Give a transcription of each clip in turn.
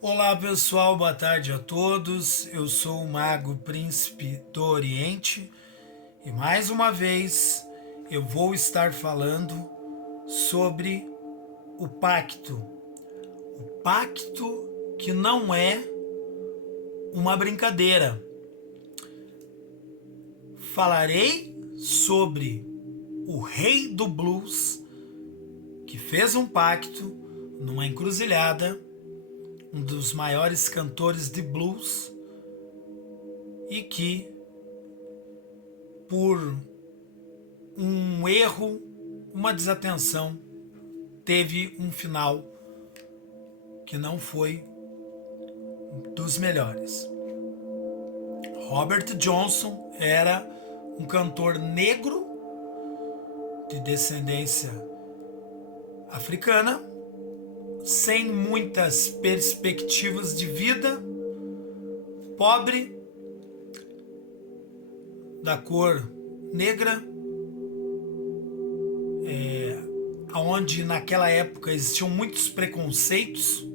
Olá pessoal, boa tarde a todos. Eu sou o Mago Príncipe do Oriente e mais uma vez eu vou estar falando sobre o pacto. O pacto que não é uma brincadeira. Falarei sobre o rei do blues que fez um pacto numa encruzilhada, um dos maiores cantores de blues e que, por um erro, uma desatenção, teve um final que não foi dos melhores. Robert Johnson era um cantor negro de descendência africana, sem muitas perspectivas de vida, pobre, da cor negra, onde naquela época existiam muitos preconceitos,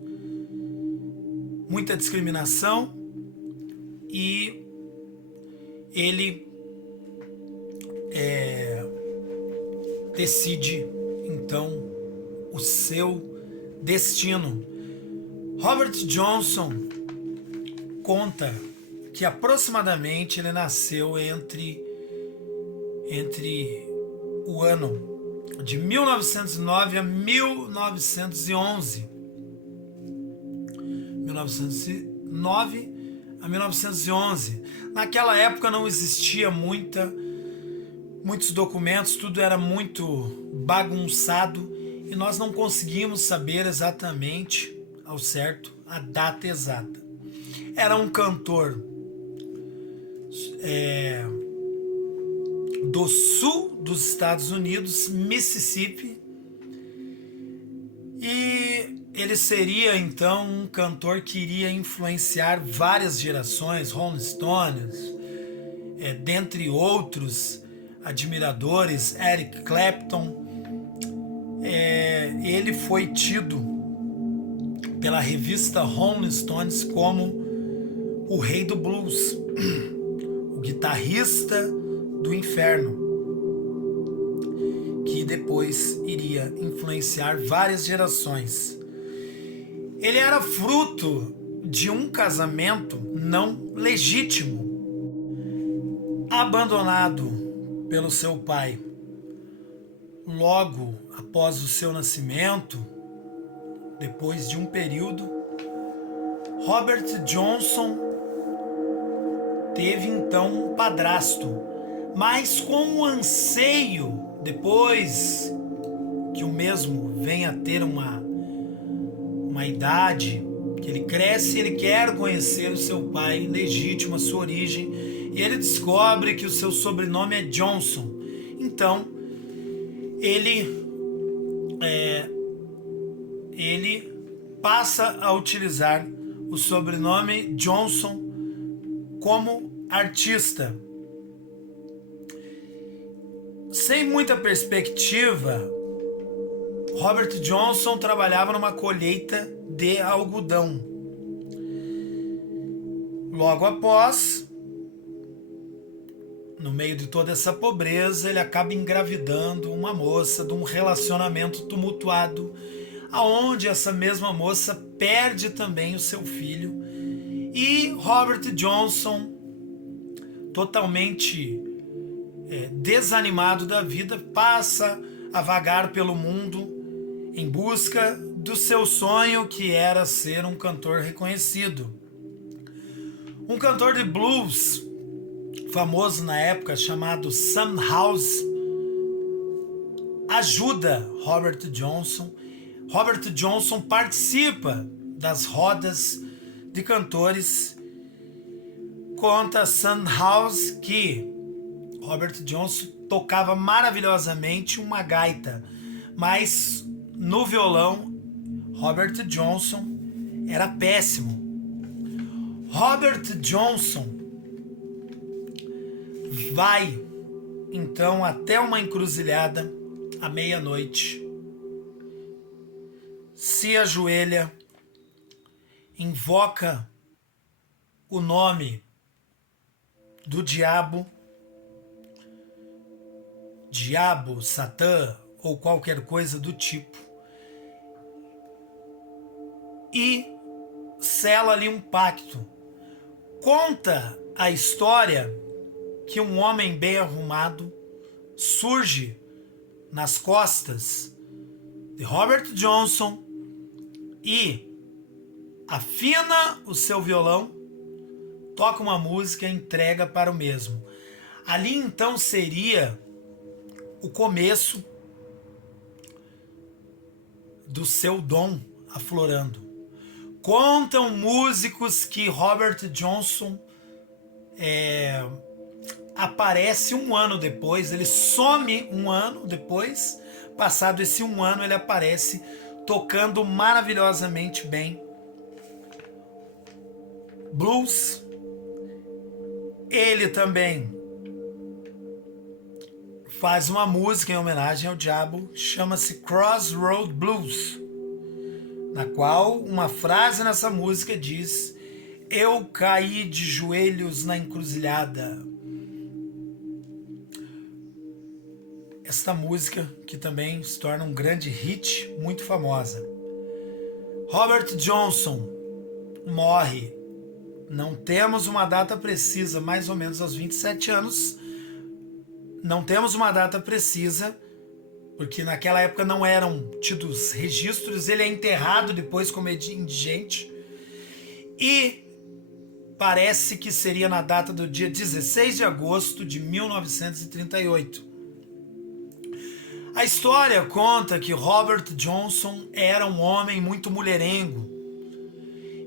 muita discriminação, e ele decide então o seu destino. Robert Johnson conta que aproximadamente ele nasceu entre o ano de 1909 a 1911. 1909 a 1911. Naquela época não existia muitos documentos, tudo era muito bagunçado e nós não conseguimos saber exatamente, ao certo, a data exata. Era um cantor do sul dos Estados Unidos, Mississippi, e ele seria então um cantor que iria influenciar várias gerações, Rolling Stones, dentre outros admiradores, Eric Clapton. Ele foi tido pela revista Rolling Stones como o rei do blues, o guitarrista do inferno, que depois iria influenciar várias gerações. Ele era fruto de um casamento não legítimo, abandonado pelo seu pai. Logo após o seu nascimento, depois de um período, Robert Johnson teve então um padrasto, mas com o anseio, depois que o mesmo venha a ter uma idade, que ele cresce, ele quer conhecer o seu pai legítimo, a sua origem, e ele descobre que o seu sobrenome é Johnson. Então, ele passa a utilizar o sobrenome Johnson como artista. Sem muita perspectiva, Robert Johnson trabalhava numa colheita de algodão. Logo após, no meio de toda essa pobreza, ele acaba engravidando uma moça de um relacionamento tumultuado, aonde essa mesma moça perde também o seu filho. E Robert Johnson, totalmente desanimado da vida, passa a vagar pelo mundo em busca do seu sonho, que era ser um cantor reconhecido. Um cantor de blues famoso na época, chamado Sam House, ajuda Robert Johnson. Robert Johnson participa das rodas de cantores. Conta Sam House que Robert Johnson tocava maravilhosamente uma gaita, mas no violão Robert Johnson era péssimo. Robert Johnson vai então até uma encruzilhada à meia-noite, se ajoelha invoca o nome do diabo, Satã ou qualquer coisa do tipo, e sela ali um pacto. Conta a história que um homem bem arrumado surge nas costas de Robert Johnson e afina o seu violão, toca uma música e entrega para o mesmo. Ali então seria o começo do seu dom aflorando. Contam músicos que Robert Johnson aparece um ano depois, ele some um ano depois, passado esse um ano ele aparece tocando maravilhosamente bem blues. Ele também faz uma música em homenagem ao diabo, chama-se Crossroad Blues, na qual uma frase nessa música diz: eu caí de joelhos na encruzilhada. Esta música que também se torna um grande hit, muito famosa. Robert Johnson morre, não temos uma data precisa, mais ou menos aos 27 anos, não temos uma data precisa, porque naquela época não eram tidos registros. Ele é enterrado depois como indigente e parece que seria na data do dia 16 de agosto de 1938. A história conta que Robert Johnson era um homem muito mulherengo.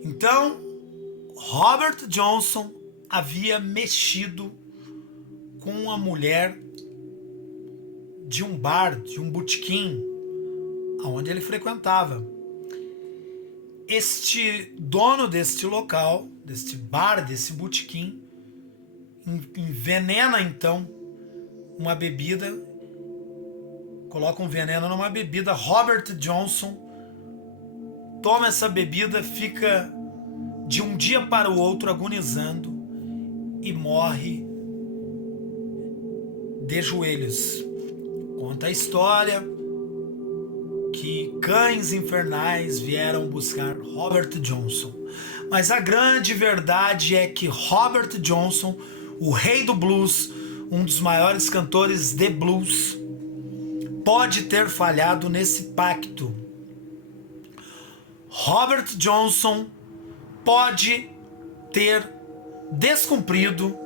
Então, Robert Johnson havia mexido com uma mulher de um bar, de um botequim, onde ele frequentava. Este dono deste local, deste bar, desse botequim, envenena então uma bebida, coloca um veneno numa bebida. Robert Johnson toma essa bebida, fica de um dia para o outro agonizando e morre de joelhos. Conta a história que cães infernais vieram buscar Robert Johnson. Mas a grande verdade é que Robert Johnson, o rei do blues, um dos maiores cantores de blues, pode ter falhado nesse pacto. Robert Johnson pode ter descumprido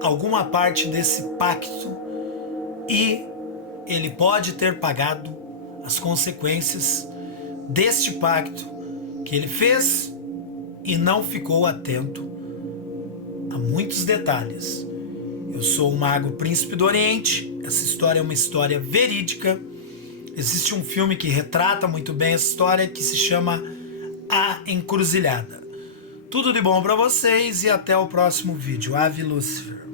alguma parte desse pacto e ele pode ter pagado as consequências deste pacto que ele fez e não ficou atento a muitos detalhes. Eu sou o Mago Príncipe do Oriente. Essa história é uma história verídica. Existe um filme que retrata muito bem essa história, que se chama A Encruzilhada. Tudo de bom para vocês e até o próximo vídeo. Ave Lúcifer.